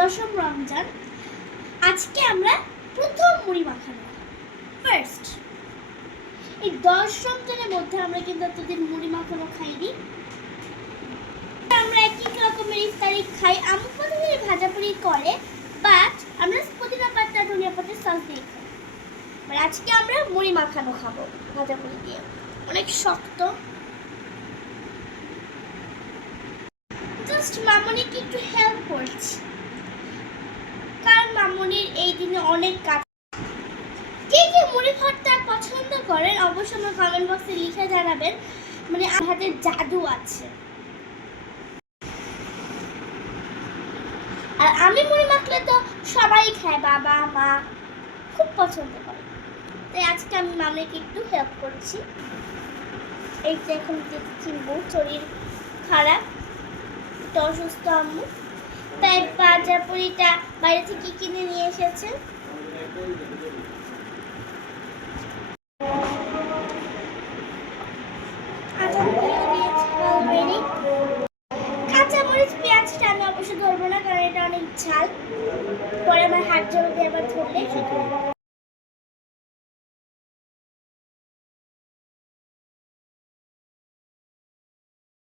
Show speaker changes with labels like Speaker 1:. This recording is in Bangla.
Speaker 1: দশম রমজান। আজকে আমরা প্রথম মুড়ি মাখানো ফার্স্ট এই দশ রমজানের মধ্যে আমরা কিন্তু এতদিন মুড়ি মাখানো খাইনি। আমরা এক এক রকমের ইফতারি খাই। আমু প্রথমে ভাজা পুরি করে বাট আমরা পুদিনা পাতা, ধনিয়া পাতা সস দিয়ে খাই। আজকে আমরা মুড়ি মাখানো খাব, ভাজা পুরি দিয়ে। অনেক শক্ত। জাস্ট মামনিকে একটু হেল্প করছি কারণ দিনে অনেক কাজ। কে কে মুড়ি ভর্তা পছন্দ করেন, অবশ্যই আমার কমেন্ট বক্সে লিখে জানাবেন। মানে হাতে জাদু আছে। আর আমি মুড়ি মাখলে তো সবাই খায়, বাবা, মা খুব পছন্দ করে। তাই আজকে আমি মামিকে একটু হেল্প করছি। এই যে এখন চিনবো শরীর খারাপ, একটু অসুস্থ আম্মু। তাই পাজা পুরিটা বাইরে থেকে কিনে নিয়ে এসেছে। পেঁয়াজটা আমি ধরবো না, কারণ এটা অনেক ঝাল পরে আমার হাত জল দিয়ে আবার ধরলে